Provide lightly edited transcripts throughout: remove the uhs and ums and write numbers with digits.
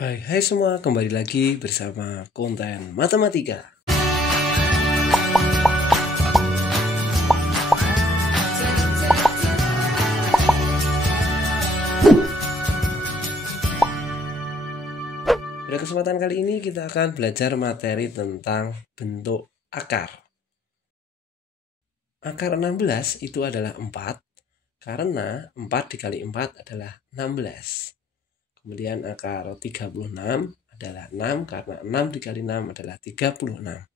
Hai semua, kembali lagi bersama konten matematika. Pada kesempatan kali ini kita akan belajar materi tentang bentuk akar. Akar 16 itu adalah 4, karena 4 dikali 4 adalah 16. Kemudian akar 36 adalah 6 karena 6 dikali 6 adalah 36.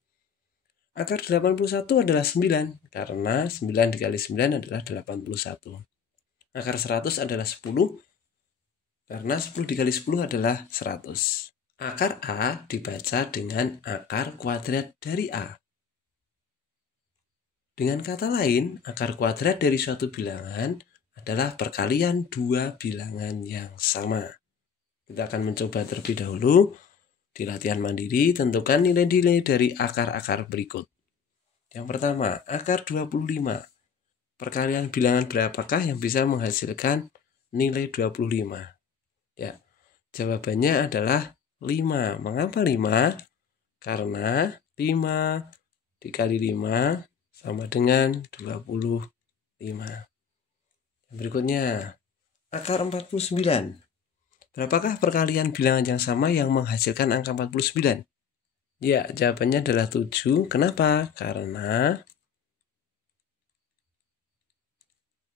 Akar 81 adalah 9 karena 9 dikali 9 adalah 81. Akar 100 adalah 10 karena 10 dikali 10 adalah 100. Akar A dibaca dengan akar kuadrat dari A. Dengan kata lain, akar kuadrat dari suatu bilangan adalah perkalian dua bilangan yang sama. Kita akan mencoba terlebih dahulu. Di latihan mandiri, tentukan nilai-nilai dari akar-akar berikut. Yang pertama, akar 25. Perkalian bilangan berapakah yang bisa menghasilkan nilai 25? Ya, jawabannya adalah 5. Mengapa 5? Karena 5 dikali 5 sama dengan 25. Berikutnya, akar 49. Berapakah perkalian bilangan yang sama yang menghasilkan angka 49? Ya, jawabannya adalah 7. Kenapa? Karena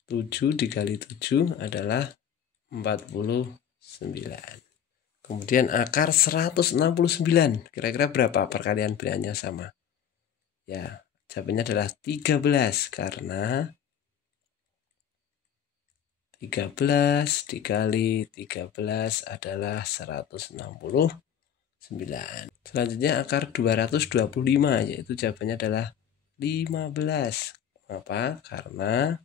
7 dikali 7 adalah 49. Kemudian akar 169. Kira-kira berapa perkalian bilangan yang sama? Ya, jawabannya adalah 13. Karena 13 dikali 13 adalah 169. Selanjutnya akar 225, yaitu jawabannya adalah 15. Kenapa? Karena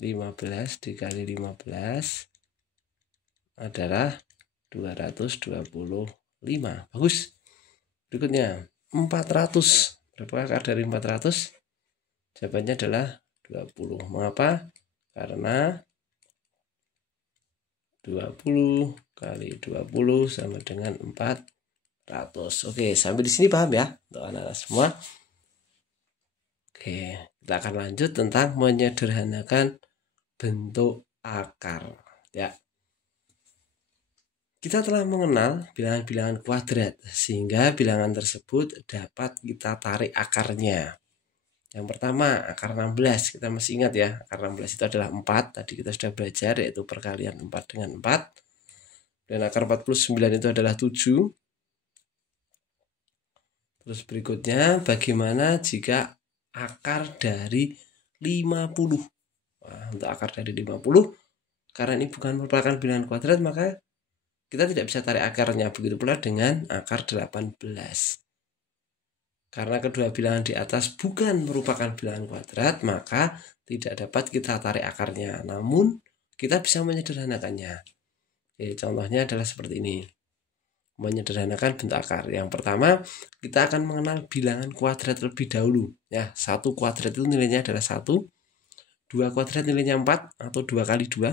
15 dikali 15 adalah 225. Bagus. Berikutnya 400. Berapa akar dari 400? Jawabannya adalah 20. Mengapa? Karena 20 kali 20 sama dengan 400. Oke, sampai di sini paham ya untuk anak-anak semua? Oke, kita akan lanjut tentang menyederhanakan bentuk akar. Ya. Kita telah mengenal bilangan-bilangan kuadrat, sehingga bilangan tersebut dapat kita tarik akarnya. Yang pertama, akar 16. Kita masih ingat ya, akar 16 itu adalah 4. Tadi kita sudah belajar, yaitu perkalian 4 dengan 4. Dan akar 49 itu adalah 7. Terus berikutnya, bagaimana jika akar dari 50? Nah, untuk akar dari 50, karena ini bukan merupakan bilangan kuadrat, maka kita tidak bisa tarik akarnya. Begitu pula dengan akar 18. Karena kedua bilangan di atas bukan merupakan bilangan kuadrat, maka tidak dapat kita tarik akarnya. Namun, kita bisa menyederhanakannya. Oke, contohnya adalah seperti ini. Menyederhanakan bentuk akar. Yang pertama, kita akan mengenal bilangan kuadrat terlebih dahulu. Ya, 1 kuadrat itu nilainya adalah 1. 2 kuadrat nilainya 4 atau 2 kali 2.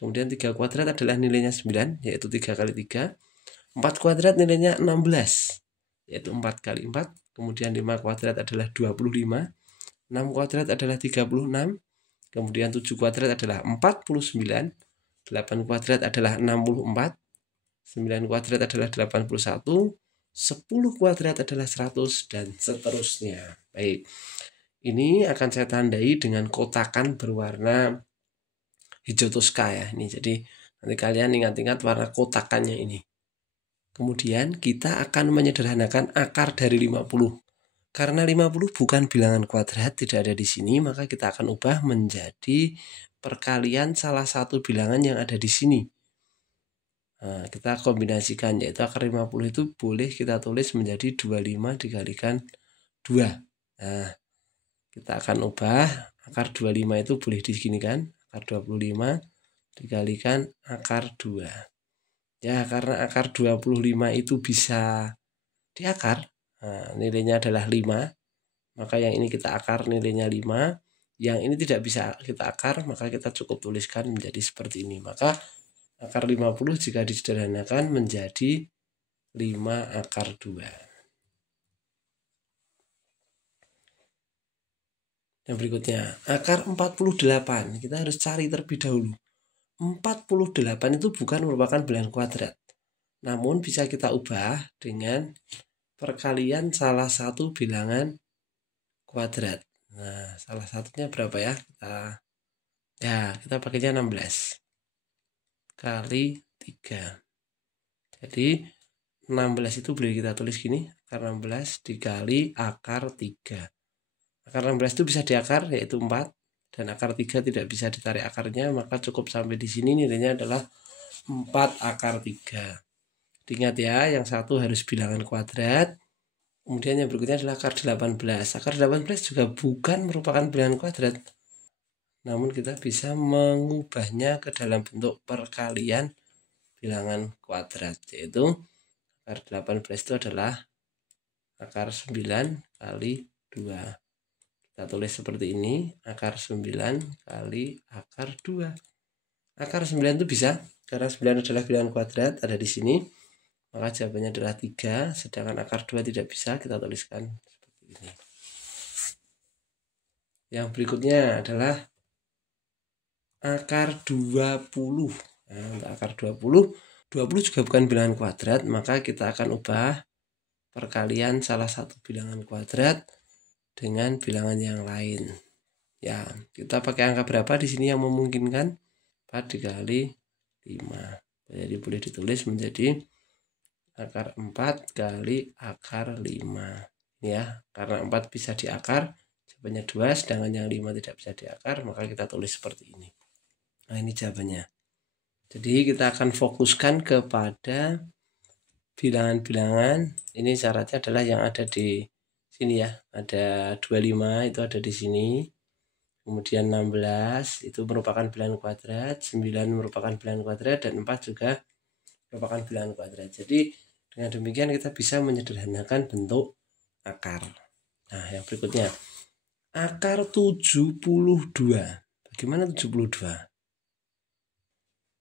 Kemudian 3 kuadrat adalah nilainya 9, yaitu 3 kali 3. 4 kuadrat nilainya 16, yaitu 4 kali 4. Kemudian 5 kuadrat adalah 25. 6 kuadrat adalah 36. Kemudian 7 kuadrat adalah 49. 8 kuadrat adalah 64. 9 kuadrat adalah 81. 10 kuadrat adalah 100, dan seterusnya. Baik. Ini akan saya tandai dengan kotakan berwarna hijau toska ya. Ini jadi nanti kalian ingat-ingat warna kotakannya ini. Kemudian kita akan menyederhanakan akar dari 50. Karena 50 bukan bilangan kuadrat, tidak ada di sini, maka kita akan ubah menjadi perkalian salah satu bilangan yang ada di sini. Nah, kita kombinasikan, yaitu akar 50 itu boleh kita tulis menjadi 25 dikalikan 2. Nah, kita akan ubah akar 25 itu boleh diginikan, akar 25 dikalikan akar 2. Ya, karena akar 25 itu bisa diakar, nah, nilainya adalah 5, maka yang ini kita akar nilainya 5. Yang ini tidak bisa kita akar, maka kita cukup tuliskan menjadi seperti ini. Maka Akar 50 jika disederhanakan menjadi 5 akar 2. Yang berikutnya, akar 48. Kita harus cari terlebih dahulu. 48 itu bukan merupakan bilangan kuadrat. Namun bisa kita ubah dengan perkalian salah satu bilangan kuadrat. Nah, salah satunya berapa ya? Kita pakainya 16 kali 3. Jadi 16 itu boleh kita tulis gini, akar 16 dikali akar 3. Akar 16 itu bisa diakar, yaitu 4. Dan akar 3 tidak bisa ditarik akarnya, maka cukup sampai di sini nilainya adalah 4 akar 3. Ingat ya, yang satu harus bilangan kuadrat. Kemudian yang berikutnya adalah akar 18. Akar 18 juga bukan merupakan bilangan kuadrat. Namun kita bisa mengubahnya ke dalam bentuk perkalian bilangan kuadrat, yaitu akar 18 itu adalah akar 9 kali 2. Kita tulis seperti ini, akar 9 kali akar 2. Akar 9 itu bisa, karena 9 adalah bilangan kuadrat, ada di sini. Maka jawabannya adalah 3, sedangkan akar 2 tidak bisa, kita tuliskan seperti ini. Yang berikutnya adalah akar 20. Nah, untuk akar 20 juga bukan bilangan kuadrat, maka kita akan ubah perkalian salah satu bilangan kuadrat dengan bilangan yang lain. Ya, kita pakai angka berapa di sini yang memungkinkan? 4 dikali 5. Jadi boleh ditulis menjadi akar 4 kali akar 5. Ya, karena 4 bisa diakar, jawabannya 2, sedangkan yang 5 tidak bisa diakar, maka kita tulis seperti ini. Nah, ini jawabannya. Jadi kita akan fokuskan kepada bilangan-bilangan. Ini syaratnya adalah yang ada di sini ya. Ada 25 itu ada di sini. Kemudian 16 itu merupakan bilangan kuadrat, 9 merupakan bilangan kuadrat, dan 4 juga merupakan bilangan kuadrat. Jadi dengan demikian kita bisa menyederhanakan bentuk akar. Nah, yang berikutnya, akar 72. Bagaimana 72?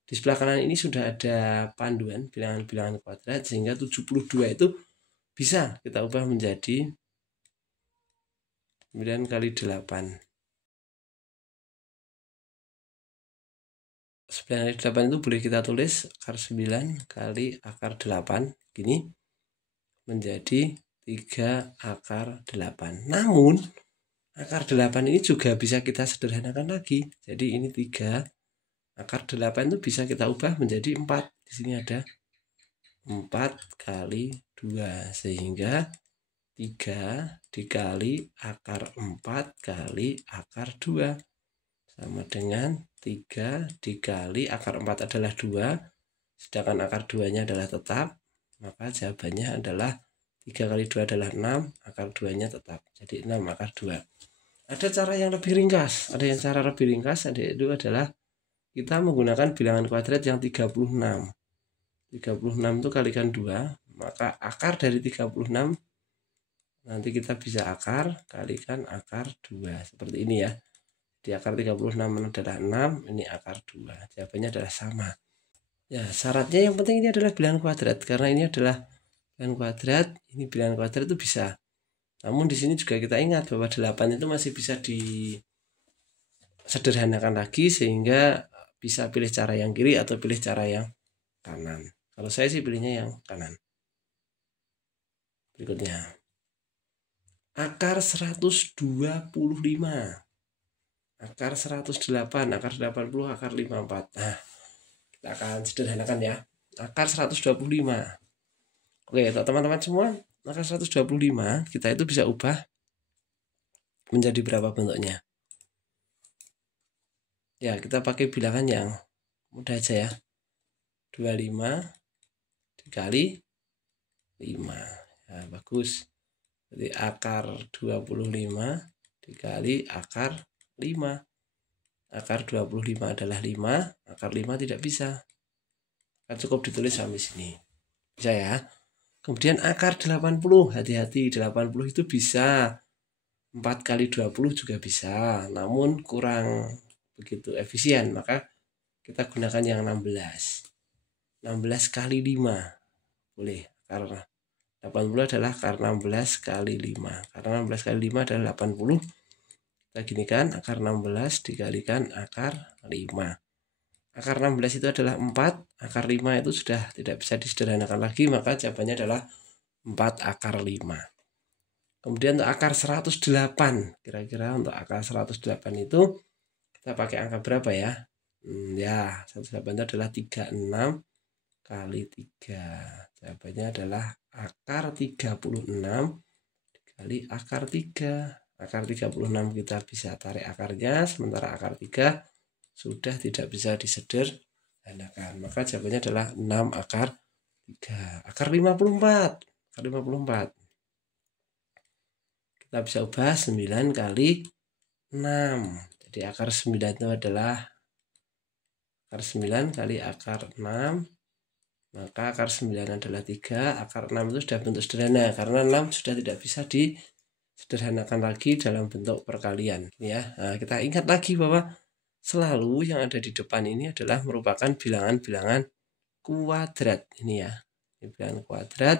Di sebelah kanan ini sudah ada panduan bilangan-bilangan kuadrat, sehingga 72 itu bisa kita ubah menjadi 9 kali 8. 9 kali 8 itu boleh kita tulis akar 9 kali akar 8 gini menjadi 3 akar 8. Namun akar 8 ini juga bisa kita sederhanakan lagi. Jadi ini 3 akar 8 itu bisa kita ubah menjadi 4. Di sini ada 4 kali 2, sehingga 3 dikali akar 4 kali akar 2 sama dengan 3 dikali akar 4 adalah 2, sedangkan akar 2-nya adalah tetap, maka jawabannya adalah 3 kali 2 adalah 6, akar 2-nya tetap, jadi 6 akar 2. Ada cara yang lebih ringkas, cara lebih ringkas itu adalah kita menggunakan bilangan kuadrat yang 36. 36 itu kalikan 2, maka akar dari 36 nanti kita bisa akar kalikan akar 2, seperti ini ya. Di akar 36 adalah 6, ini akar 2. Jawabannya adalah sama. Ya, syaratnya yang penting ini adalah bilangan kuadrat, karena ini adalah bilangan kuadrat, ini bilangan kuadrat itu bisa. Namun di sini juga kita ingat bahwa 8 itu masih bisa disederhanakan lagi, sehingga bisa pilih cara yang kiri atau pilih cara yang kanan. Kalau saya sih pilihnya yang kanan. Berikutnya, akar 125. Akar 108, akar 80, akar 54. Nah, kita akan sederhanakan ya. Akar 125. Oke, teman-teman semua, akar 125 kita itu bisa ubah menjadi berapa bentuknya? Ya, kita pakai bilangan yang mudah aja ya. 25 dikali 5. Ya, bagus. Jadi akar 25 dikali akar 5. Akar 25 adalah 5, akar 5 tidak bisa. Kan cukup ditulis sampai sini. Bisa ya. Kemudian akar 80, hati-hati, 80 itu bisa. 4 kali 20 juga bisa, namun kurang begitu efisien, maka kita gunakan yang 16. 16 kali 5. Boleh, karena 80 adalah akar 16 kali 5. Karena 16 kali 5 adalah 80. Kita ginikan, akar 16 dikalikan akar 5. Akar 16 itu adalah 4. Akar 5 itu sudah tidak bisa disederhanakan lagi, maka jawabannya adalah 4 akar 5. Kemudian untuk akar 108, kira-kira untuk akar 108 itu kita pakai angka berapa ya? Ya, 108 itu adalah 36 kali 3. Jawabannya adalah akar 36 dikali akar 3. Akar 36 kita bisa tarik akarnya, sementara akar 3 sudah tidak bisa disederhanakan. Maka jawabannya adalah 6 akar 3. Akar 54. Akar 54. Kita bisa ubah 9 kali 6. Jadi akar 9 itu adalah akar 9 kali akar 6. Maka akar 9 adalah 3. Akar 6 itu sudah bentuk sederhana, karena 6 sudah tidak bisa disederhanakan lagi dalam bentuk perkalian ya. Nah, kita ingat lagi bahwa selalu yang ada di depan ini adalah merupakan bilangan-bilangan kuadrat ini ya. Ini bilangan kuadrat,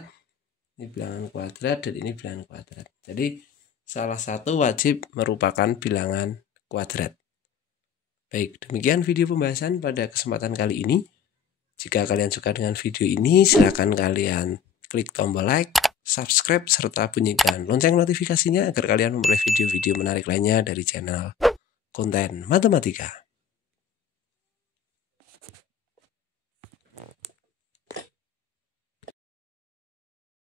ini bilangan kuadrat, dan ini bilangan kuadrat. Jadi salah satu wajib merupakan bilangan kuadrat. Baik, demikian video pembahasan pada kesempatan kali ini. Jika kalian suka dengan video ini, silakan kalian klik tombol like, subscribe, serta bunyikan lonceng notifikasinya agar kalian memperoleh video-video menarik lainnya dari channel Konten Matematika.